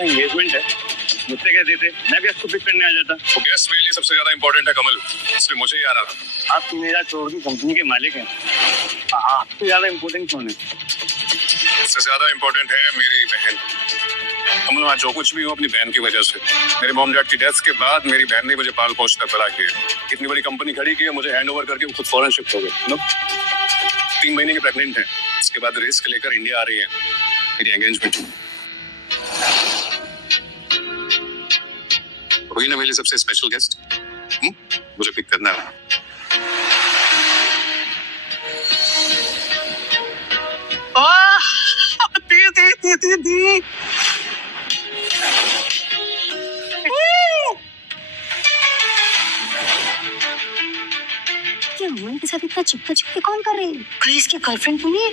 Engagement है, मुझसे कह देते मैं भी आपको पिक करने आ जाता। वो गेस्ट मेरे लिए सबसे ज्यादा इंपॉर्टेंट है कमल, इसलिए मुझे ही आना था। आप मेरा छोड़ की कंपनी के मालिक हैं, आपसे ज्यादा इम्पोर्टेंट कौन है? सबसे ज्यादा इंपॉर्टेंट है मेरी बहन। कमल, आज जो कुछ भी हो अपनी बहन की वजह से। मेरे मॉम डैड की डेथ के बाद मेरी बहन ने मुझे पाल पोस कर बड़ा किया। इतनी बड़ी कंपनी खड़ी की है, मुझे हैंड ओवर करके वो खुद फॉरेन शिफ्ट हो गए। 3 महीने की प्रेग्नेंट है, इसके बाद रिस्क लेकर इंडिया आ रही है मेरी एंगेजमेंट। वही ना मेरे सबसे स्पेशल गेस्ट। मुझे पिक करना है। दी। ये अमन के साथ इतना चिपका चिपके कौन कर रही है? कहीं इसकी गर्लफ्रेंड तो नहीं है?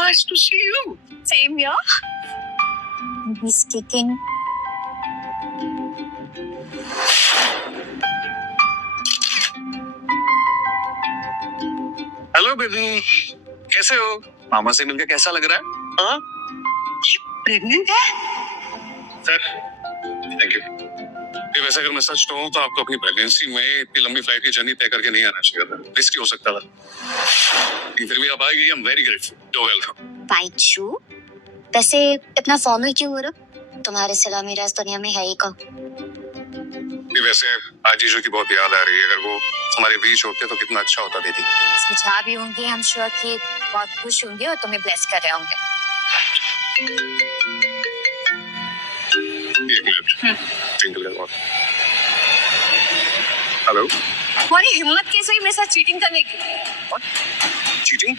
Nice to see you. Same here. He's kicking. Hello baby, कैसे हो? मामा से मिलकर कैसा लग रहा है? हाँ? प्रेग्नेंट है? Sir, thank you. वैसे अगर मैं सच कहूँ तो आपको अपनी प्रेगनेंसी में इतनी लंबी फ्लाइट की जर्नी तय करके नहीं आना चाहिए था। रिस्की हो सकता था। फिर भी आप आएगी, I am very grateful. You welcome. पाइचू, वैसे इतना फॉर्मल क्यों हो रहा? तुम्हारे सिवा मेरा इस दुनिया में है ही कौन? वैसे आज जीजू की बहुत याद आ रही है। अगर वो हमारे बीच होते तो कितना अच्छा होता दीदी। समझा भी होंगे, हम श्योर कि बहुत खुश होंगे और तुम्हें ब्लेस कर रहे होंगे। एक मिनट, ट्विंकल का कॉल। हेलो, तुम्हारी हिम्मत कैसे हुई मेरे साथ चीटिंग करने की? चीटिंग?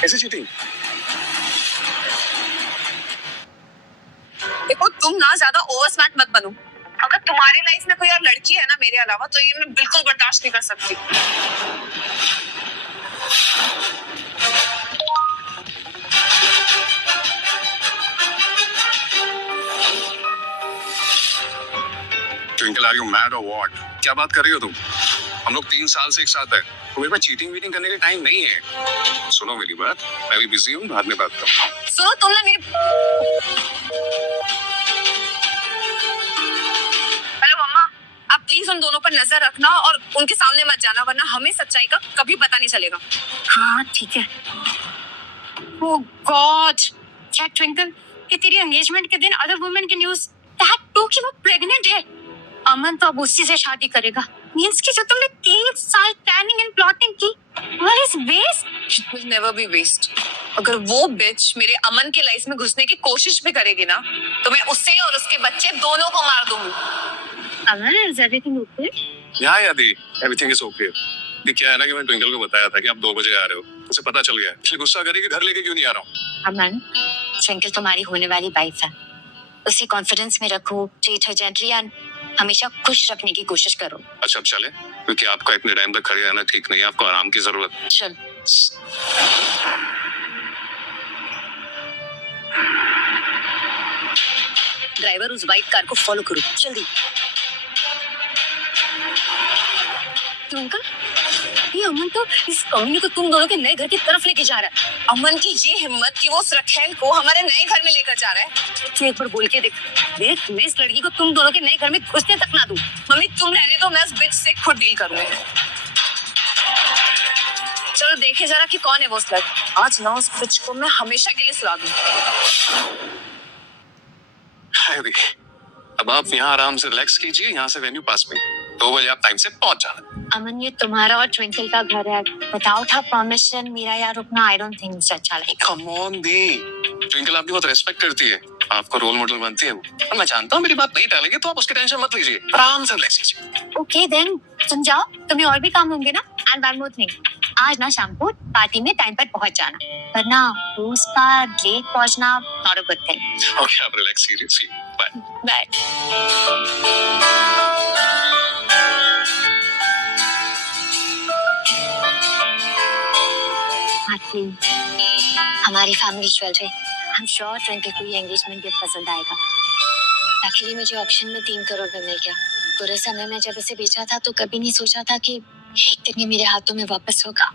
कैसे चीटिंग? देखो, तुम ना ज्यादा ओवर स्मार्ट मत बनो। अगर तुम्हारी लाइफ में कोई और लड़की है ना मेरे अलावा, तो ये मैं बिल्कुल बर्दाश्त नहीं कर सकती। ट्विंकल, आर यू मैड और व्हाट? क्या बात कर रही हो तुम? हम लोग 3 साल से एक साथ हैं। तो मेरे पास चीटिंग वीटिंग करने के टाइम नहीं है। सुनो मेरी बात, मैं भी बिजी हूँ, बाद में बात करता हूँ। सुनो, तुमने मेरी हेलो मम्मा, आप प्लीज उन दोनों पर नजर रखना और उनके सामने मत जाना, वरना हमें सच्चाई का कभी पता नहीं चलेगा। हाँ ठीक है। ओह गॉड, क्या ट्विंकल, ये तेरी एंगेजमेंट के दिन अदर वुमेन की न्यूज़, दैट टू कि वो प्रेग्नेंट है। अमन तो अब उसी से शादी करेगा। मींस कि जो तुमने 3 साल प्लानिंग एंड प्लॉटिंग की, what is waste? It will never be waste. अगर वो बिच मेरे अमन के लाइफ में घुसने की कोशिश भी करेगी ना, तो मैं उसे और उसके बच्चे दोनों को मार दूंगी। अमन, इज एवरीथिंग ओके? यहाँ यादी, एवरीथिंग इज ओके। ये क्या है ना कि मैं ट्विंकल को बताया था कि आप 2 बजे आ रहे हो, उसे पता चल गया, इसलिए गुस्सा करेगी घर लेके क्यों नहीं आ रहा हूँ। अमन, ट्विंकल तुम्हारी होने वाली वाइफ है, उसे कॉन्फिडेंस में रखो, ट्रीट हर जेंटली एंड हमेशा खुश रखने की कोशिश करो। अच्छा अब चले, क्योंकि आपका इतने टाइम तक खड़े रहना ठीक नहीं है, आपको आराम की जरूरत है। चल। ड्राइवर, उस व्हाइट कार को फॉलो करो जल्दी। ट्विंकल, ये अमन तो इस कमीने को तुम दोनों के नए घर की तरफ लेके जा रहा है। अमन की ये हिम्मत कि वो उस रखेल को हमारे नए घर में लेकर जा रहा है। तू एक बार बोल के देख, देख मैं इस लड़की को तुम दोनों के नए घर में घुसने तक ना दूं। मम्मी तुम रहने दो, मैं उस बिच से खुद डील करूंगी। चलो देखे जरा कि कौन है वो स्लग। आज ना उस बिच को मैं हमेशा के लिए सुला दूंगी। अब आप यहाँ आराम से रिलैक्स कीजिए, यहाँ से वेन्यू पास में, 2 बजे आप टाइम से पहुंच जाना। अमन, ये तुम्हारा और ट्विंकल का घर है, विदाउट हर परमिशन मेरा यहाँ रुकना आई डोंट थिंक अच्छा लगेगा। कम ऑन दी, ट्विंकल आपकी बहुत रिस्पेक्ट करती है, आपको रोल मॉडल बनती है वो, और मैं जानता हूँ मेरी बात नहीं टालेगी, तो आप उसकी टेंशन मत लीजिए, आराम से रिलैक्स कीजिए। ओके देन, तुम जाओ, तुम्हें और भी काम होंगे ना। एंड वन मोर थिंग, आज ना शाम को पार्टी में टाइम पर पहुंच जाना, वरना रोज का लेट पहुंचना not a good thing. Okay, आप रिलैक्स कीजिए, बाय बाय। हमारी family jewellery, I am sure twinkle को ये एंगेजमेंट गिफ्ट पसंद आएगा। एक्चुअली मुझे ऑक्शन में 3 करोड़ में मिल गया। पूरे समय में जब इसे बेचा था तो कभी नहीं सोचा था कि एक दिन ये मेरे हाथों में वापस होगा।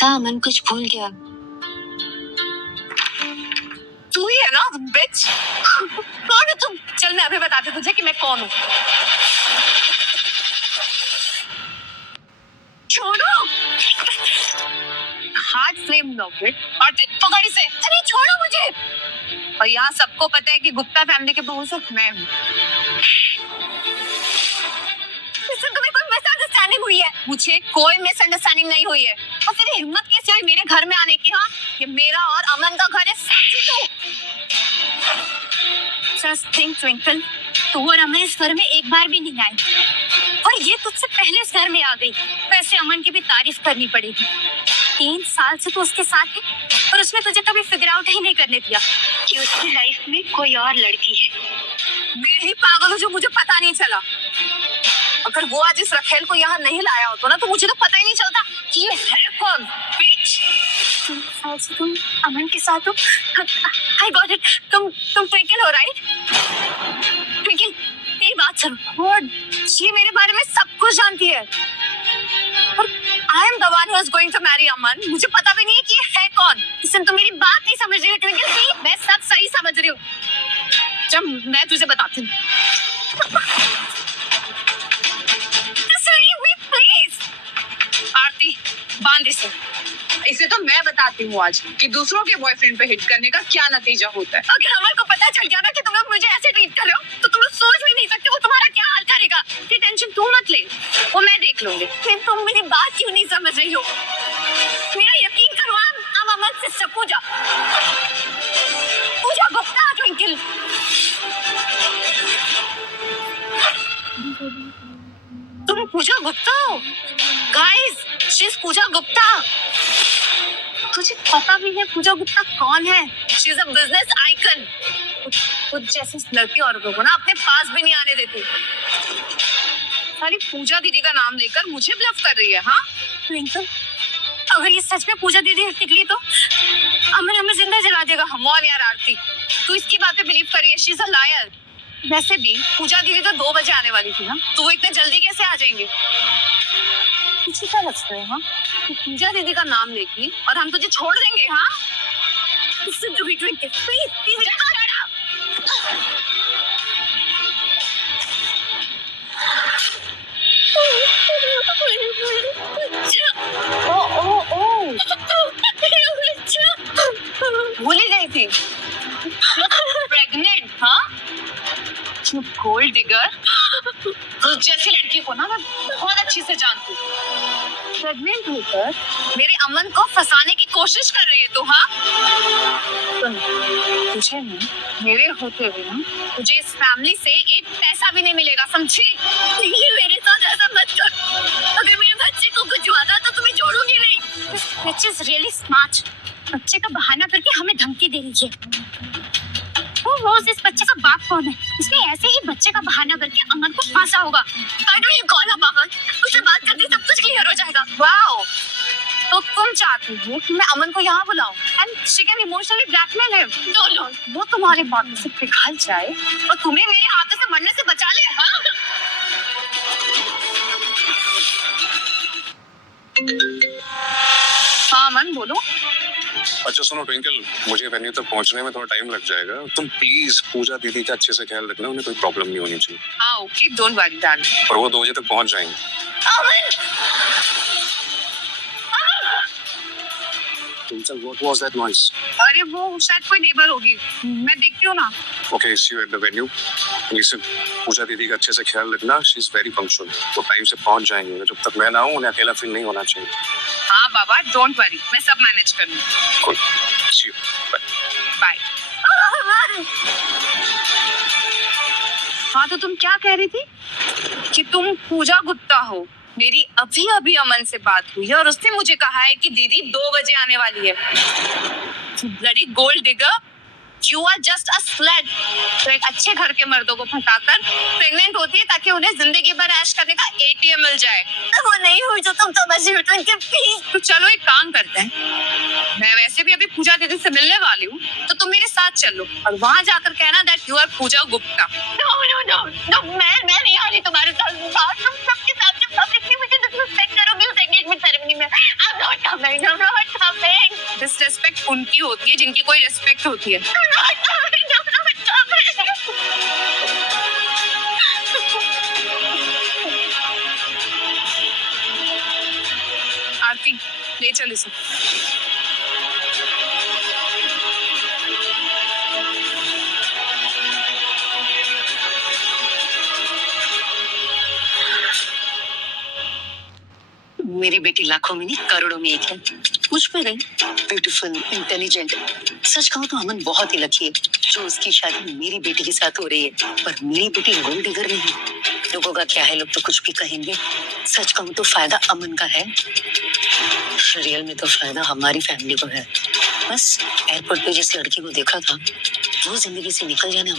लगता है अमन कुछ भूल गया। तू ही है ना बिच? कौन है तुम? चल मैं अभी बताती तुझे कि मैं कौन हूँ। छोड़ो, हार्ट फ्लेम लॉकेट और तुम पकड़ इसे। अरे छोड़ो मुझे। और यहाँ सबको पता है कि गुप्ता फैमिली के बहू सिर्फ मैं हूँ। तुम्हें कोई मिसअंडरस्टैंडिंग हुई है? मुझे कोई मिसअंडरस्टैंडिंग नहीं हुई है। और तेरी हिम्मत कैसे हुई मेरे घर में आने की? हाँ, ये मेरा और अमन का घर है, समझी तू? Just think, ट्विंकल, तू और अमन इस घर में एक बार भी नहीं आई और ये तुझसे पहले इस घर में आ गई। वैसे अमन की भी तारीफ करनी पड़ेगी। 3 साल से तो उसके साथ है और उसने तुझे कभी फिगर आउट ही नहीं करने दिया कि उसकी लाइफ में कोई और लड़की है। मैं ही पागल हूँ जो मुझे पता नहीं चला। अगर वो आज इस रखेल को यहाँ नहीं लाया होता ना तो मुझे तो पता ही नहीं चलता कि ये है कौन। बिच, 3 साल से तुम अमन के साथ हो। I got it. तुम ट्विंकल हो, राइट? ट्विंकल, मेरी बात सुनो। और ये मेरे बारे में सब कुछ जानती है। I am the one who is going to marry अमन। मुझे पता भी नहीं है कि ये है कौन। लिसन, तुम मेरी बात नहीं समझ रही हो ट्विंकल। प्लीज, मैं सब सही समझ रही हूँ। जब मैं तुझे बताती हूँ। प्लीज आरती, बांध इसे तो मैं बताती हूँ आज कि दूसरों के बॉयफ्रेंड पे हिट करने का क्या नतीजा होता है। अगर अमन को पता चल गया ना कि तुम लोग मुझे ऐसे ट्रीट कर रहे हो तो तुम लोग सोच भी नहीं सकते वो तुम्हारा क्या हाल करेगा। ये टेंशन तू मत ले, वो मैं देख लूंगी। फिर तुम मेरी बात क्यों नहीं समझ रही हो? मेरा यकीन करो, I'm अमन सिस्टर पूजा गुप्ता। ट्विंकल, तुम पूजा गुप्ता हो? Guys, she is Pooja Gupta. तुझे पता भी है पूजा गुप्ता कौन है? She is a business icon. कुछ जैसी लड़की औरतों को ना अपने पास भी नहीं आने देती। सारी पूजा दीदी का नाम लेकर मुझे ब्लफ कर रही है। हाँ ट्विंकल, अगर ये सच में पूजा दीदी निकली तो अमन हमें जिंदा जला देगा। कम ऑन यार आरती, तू इसकी बातें बिलीव कर रही है? She is a liar. वैसे भी पूजा दीदी तो 2 बजे आने वाली थी ना, तो वो इतने जल्दी कैसे आ जाएंगे? तुझे क्या लगता है हाँ कि पूजा दीदी का नाम लेगी और हम तुझे छोड़ देंगे? हाँ Listen to me, Twinkle. Please, please, भूल ही गई थी प्रेग्नेंट। हाँ, गोल्ड डिगर। उस जैसी लड़की को ना मैं बहुत अच्छी से जानती हूँ। प्रेग्नेंट होकर मेरे अमन को फंसाने की कोशिश कर रही है तू? हाँ, तुझे नहीं, मेरे होते हुए ना तुझे इस फैमिली से एक पैसा भी नहीं मिलेगा, समझी? ये मेरे साथ ऐसा मत कर। अगर मेरे बच्चे को कुछ हुआ था तो तुम्हें छोड़ूंगी नहीं। This bitch is really smart. बच्चे का बहाना करके हमें धमकी दे रही है। वो रोज इस बच्चे का बाप कौन है? इसने ऐसे ही बच्चे का बहाना करके अमन को फांसा होगा। Why don't you call him, अमन? उससे बात करके सब कुछ क्लियर हो जाएगा। वाओ, तो तुम चाहती हो कि मैं अमन को यहाँ बुलाऊं and she can emotionally blackmail him? No, वो तुम्हारे बातों से पिघल जाए और तुम्हें मेरे हाथों से मरने से बचा ले। हाँ, हाँ अमन बोलो। अच्छा सुनो ट्विंकल, मुझे वेन्यू तक पहुंचने में थोड़ा टाइम लग जाएगा। तुम प्लीज पूजा दीदी का अच्छे से ख्याल रखना, उन्हें कोई प्रॉब्लम नहीं होनी चाहिए। हाँ ओके, डोंट वरी डार्लिंग। और वो 2 बजे तक पहुंच जाएंगे। What was that noise? अरे वो शायद कोई नेबर होगी, मैं देखती हूँ ना। Okay, see you at the venue. Listen, पूजा दीदी का अच्छे से ख्याल रखना। She is very punctual. वो टाइम से पहुंच जाएंगे। जब तक मैं ना हूँ उन्हें अकेला फील नहीं होना चाहिए। हाँ बाबा, डोंट वरी, मैं सब मैनेज कर लूँ। Cool. See you. Bye. Bye. हाँ तो तुम क्या कह रही थी कि तुम पूजा गुप्ता हो? मेरी अभी अभी अमन से बात हुई है और उसने मुझे कहा है कि दीदी 2 बजे आने वाली है। Bloody gold digger, you are just a slag. तो एक अच्छे घर के मर्दों को फंसाकर प्रेग्नेंट होती है ताकि उन्हें जिंदगी भर ऐश करने का ATM मिल जाए। वो नहीं हुई जो तुम समझ रही हो ट्विंकल, प्लीज। तो चलो एक काम करते हैं, मैं वैसे भी अभी पूजा दीदी से मिलने वाली हूँ, तो तुम मेरे साथ चलो और वहां जाकर कहना that you are Pooja Gupta. No, मैं नहीं आ रही तुम्हारे साथ। तुम सबके सामने पब्लिकली मुझे डिसरिस्पेक्ट करोगी उस एंगेजमेंट सेरेमनी में। I'm not coming. डिसरेस्पेक्ट उनकी होती है जिनकी कोई रेस्पेक्ट होती है। आरती, ले चल इसे। मेरी बेटी लाखों में नहीं करोड़ों में एक है। मुझ पे नहीं, ब्यूटीफुल, इंटेलिजेंट। सच कहूँ तो अमन बहुत ही लकी है जो उसकी शादी मेरी बेटी के साथ हो रही है। पर मेरी बेटी गोल्ड डिगर नहीं। लोगों का क्या है, लोग तो कुछ भी कहेंगे। सच कहूँ तो फायदा अमन का है, रियल में तो फायदा हमारी फैमिली को है। बस एयरपोर्ट पे जिस लड़की को देखा था वो जिंदगी से निकल जाने अमन